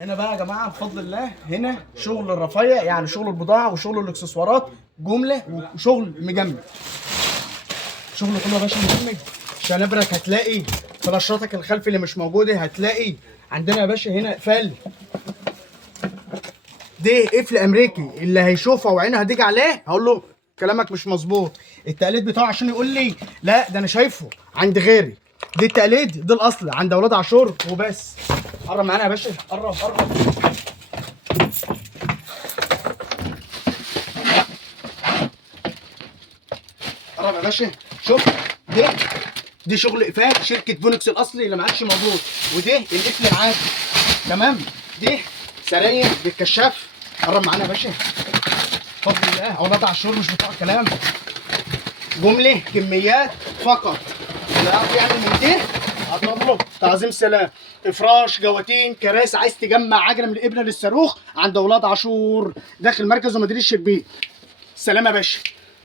هنا بقى يا جماعه بفضل الله هنا شغل الرفايع، يعني شغل البضاعه وشغل الاكسسوارات جمله وشغل مجمد. شغل كله يا باشا مجمد. شنبرك هتلاقي فلاشاتك الخلفي اللي مش موجوده، هتلاقي عندنا يا باشا هنا اقفال. ده قفل امريكي، اللي هيشوفه وعينه هتيجي عليه هقول له كلامك مش مظبوط. التقليد بتاعه عشان يقول لي لا ده انا شايفه عند غيري. دي التقليد، ده الاصل عند اولاد عاشور وبس. قرب معانا يا باشا، قرب قرب. قرب يا باشا. شوف دي شغل اقفال شركه فونكس الاصلي اللي ما عادش موجود، وده القفل العادي. تمام. دي سراير بالكشاف. قرب معانا يا باشا بفضل الله. اولاد عاشور مش بتوع كلام، جمله كميات فقط. اللي يعرف يعمل من ده هضرب له تعظيم سلام. افراش، جواتين، كراسي، عايز تجمع عجله من الابره للصاروخ عند اولاد عاشور داخل مركز ومدينه الشربين. سلام يا باشا.